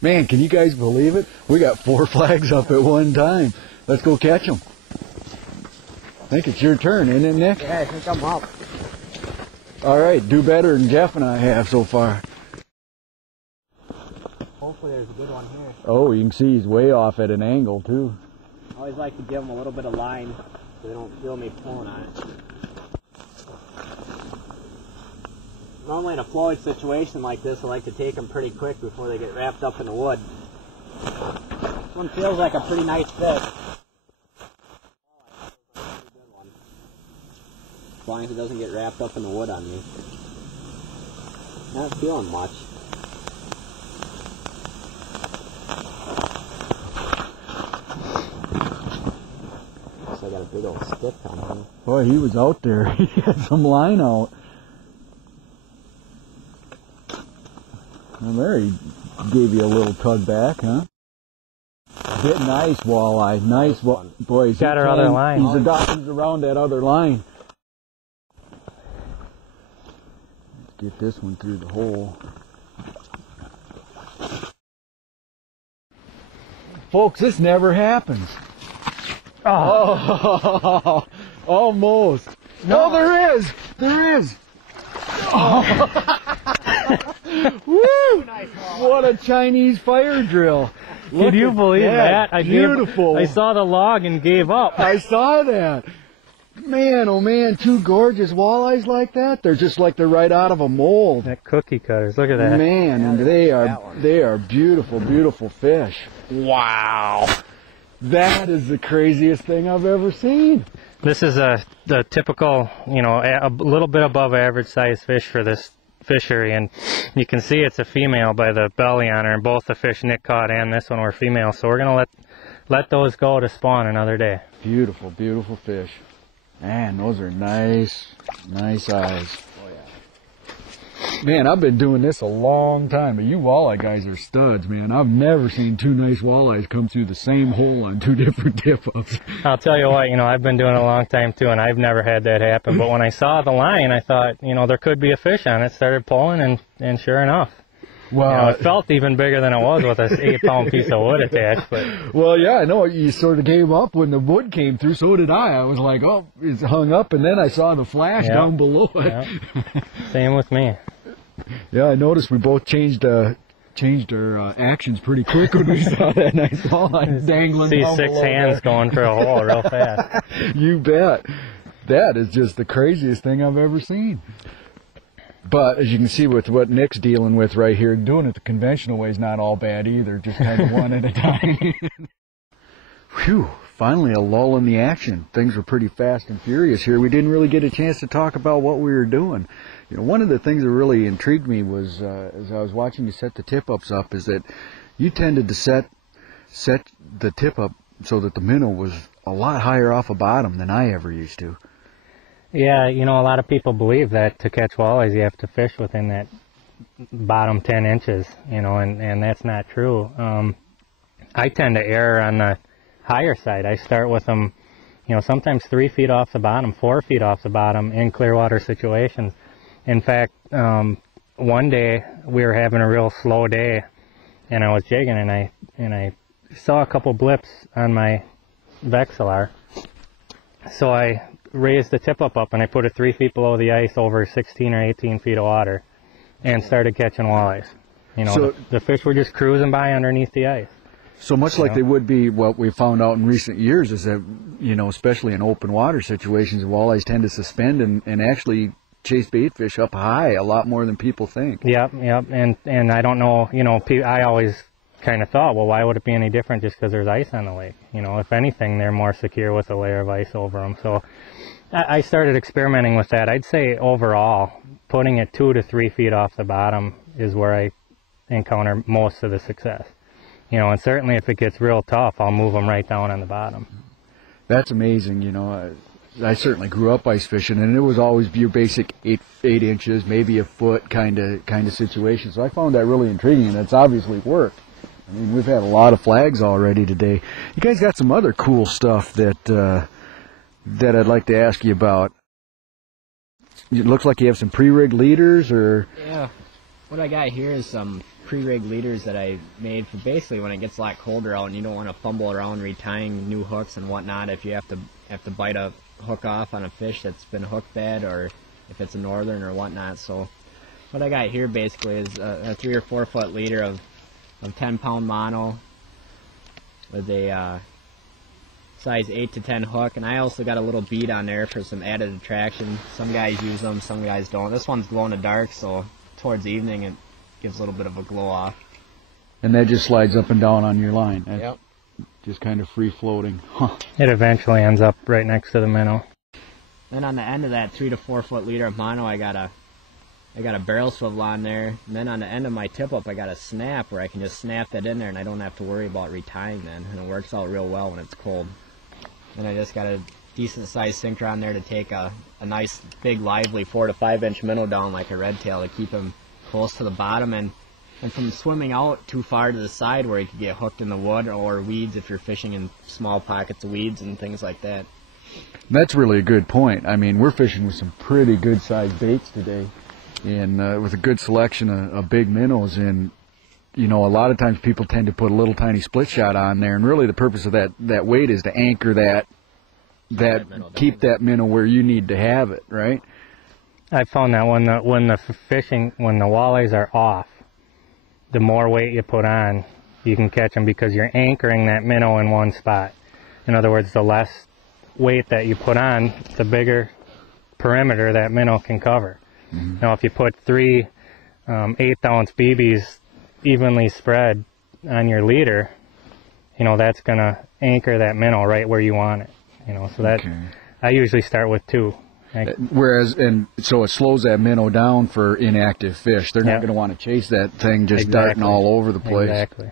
Man, can you guys believe it? We got 4 flags up at one time. Let's go catch them. I think it's your turn, isn't it, Nick? Yeah, I think I'm up. All right, do better than Jeff and I have so far. Hopefully there's a good one here. Oh, you can see he's way off at an angle, too. I always like to give them a little bit of line so they don't feel me pulling on it. Normally in a flowage situation like this, I like to take them pretty quick before they get wrapped up in the wood. This one feels like a pretty nice fish. As long as it doesn't get wrapped up in the wood on me. Not feeling much. Guess I got a big old stick on him. Boy, he was out there. He had some line out. Well, there he gave you a little tug back, huh? Bit nice walleye. Nice one. Boy, he's got our other line. He's around that other line. Let's get this one through the hole. Folks, this never happens. Oh, almost. No, there is. There is. Oh. Woo! What a Chinese fire drill. Could you believe that? Beautiful. I saw the log and gave up. I saw that. Man, oh man, 2 gorgeous walleyes like that. They're just like they're right out of a mold. That cookie cutters, look at that. Man, and they are beautiful, beautiful fish. Wow. That is the craziest thing I've ever seen. This is the typical, you know, a little bit above average size fish for this fishery, and you can see it's a female by the belly on her, and both the fish Nick caught and this one were female, so we're gonna let those go to spawn another day. Beautiful, beautiful fish. Man, those are nice eyes. Oh yeah. Man, I've been doing this a long time, but you walleye guys are studs, man. I've never seen 2 nice walleyes come through the same hole on 2 different tip-ups. I'll tell you what, you know, I've been doing it a long time too, and I've never had that happen, but when I saw the line, I thought, you know, there could be a fish on it. Started pulling, and sure enough. Well, you know, it felt even bigger than it was with this 8-pound piece of wood attached. But well, yeah, I know you sort of gave up when the wood came through. So did I. I was like, oh, it's hung up, and then I saw the flash down below it. Yep. Same with me. Yeah, I noticed we both changed our actions pretty quick when we saw that nice walleye dangling. See 6 hands going for a hole real fast. You bet. That is just the craziest thing I've ever seen. But as you can see with what Nick's dealing with right here, doing it the conventional way is not all bad either, just kind of one at a time. Whew, finally a lull in the action. Things were pretty fast and furious here. We didn't really get a chance to talk about what we were doing. You know, one of the things that really intrigued me was, as I was watching you set the tip-ups up, is that you tended to set the tip-up so that the minnow was a lot higher off the bottom than I ever used to. Yeah, you know, a lot of people believe that to catch walleyes you have to fish within that bottom 10 inches, you know, and that's not true. I tend to err on the higher side. I start with them, you know, sometimes 3 feet off the bottom, 4 feet off the bottom in clear water situations. In fact, one day we were having a real slow day, and I was jigging, and I saw a couple blips on my Vexilar, so I raised the tip up and I put it 3 feet below the ice over 16 or 18 feet of water and started catching walleyes. You know, so the fish were just cruising by underneath the ice. So much like they would be, what we found out in recent years is that, you know, especially in open water situations, walleyes tend to suspend and actually chase bait fish up high a lot more than people think. Yep, and I don't know, you know, I always kind of thought, well, why would it be any different just because there's ice on the lake? You know, if anything, they're more secure with a layer of ice over them. So I started experimenting with that. I'd say overall, putting it 2 to 3 feet off the bottom is where I encounter most of the success. You know, and certainly if it gets real tough, I'll move them right down on the bottom. That's amazing. You know, I certainly grew up ice fishing, and it was always your basic 8 inches, maybe a foot kind of situation. So I found that really intriguing, and it's obviously worked. I mean, we've had a lot of flags already today. You guys got some other cool stuff that I'd like to ask you about. It looks like you have some pre-rigged leaders, or yeah. What I got here is some pre-rigged leaders that I made for basically when it gets a lot colder out and you don't want to fumble around retying new hooks and whatnot if you have to bite a hook off on a fish that's been hooked bad, or if it's a northern or whatnot. So what I got here basically is a 3 or 4 foot leader of 10-pound mono with a size 8 to 10 hook, and I also got a little bead on there for some added attraction. Some guys use them, some guys don't. This one's glow in the dark, so towards evening it gives a little bit of a glow off. And that just slides up and down on your line. Yep. Just kind of free floating. Huh. It eventually ends up right next to the minnow. Then on the end of that 3 to 4 foot leader of mono, I got a barrel swivel on there. And then on the end of my tip up, I got a snap where I can just snap that in there and I don't have to worry about retying then. And it works out real well when it's cold. And I just got a decent sized sinker on there to take a nice big lively 4 to 5 inch minnow down like a red tail to keep him close to the bottom, and from swimming out too far to the side where he could get hooked in the wood or weeds if you're fishing in small pockets of weeds and things like that. That's really a good point. I mean, we're fishing with some pretty good sized baits today, and with a good selection of big minnows. And you know, a lot of times people tend to put a little tiny split shot on there, and really the purpose of that weight is to anchor that keep that minnow where you need to have it, right? I found that when the walleyes are off, the more weight you put on, you can catch them because you're anchoring that minnow in one spot. In other words, the less weight that you put on, the bigger perimeter that minnow can cover. Mm-hmm. Now, if you put 3 8-ounce BBs evenly spread on your leader, you know, that's going to anchor that minnow right where you want it. You know, so that I usually start with 2. So it slows that minnow down for inactive fish. They're not going to want to chase that thing just darting all over the place. Exactly.